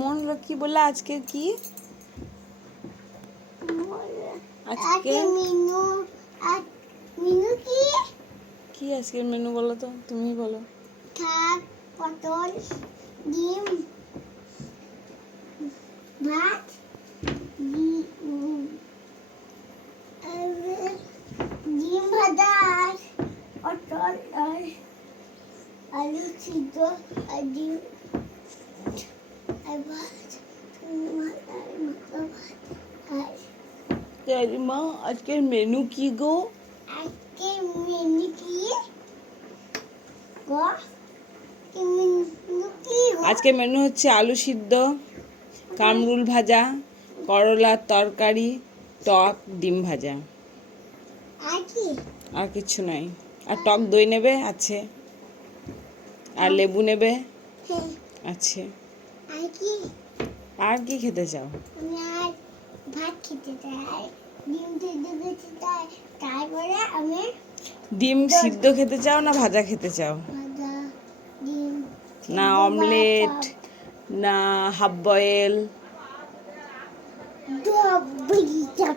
মন হলো কি বললে আজকে কি আজকে কি আজকের মেনু বলো তো তুমি বলো শাক পটল ডিম ভাত ডিম ভাজা আর পটল আর আলু সিদ্ধ আর ডিম আর ভাত মা আজকের মেনু কি গো আজকে মেনু কি গো মেনু কি গো আজকে মেনু হচ্ছে আলু সিদ্ধ কামরুল ভাজা করলার তরকারি টক ডিম ভাজা আর কি আর কিছু নাই আর টক দই নেবে আছে আর লেবু নেবে হ্যাঁ আছে আর কি আর কি খেতে চাও আমি আর ভাত খেতে চাই ডিম সিদ্ধ খেতে চাই তারপরে আমি ডিম সিদ্ধ খেতে চাও না ভাজা খেতে চাও ভাজা ডিম না সিদ্ধ অমলেট না হাফ বয়েল ভাজা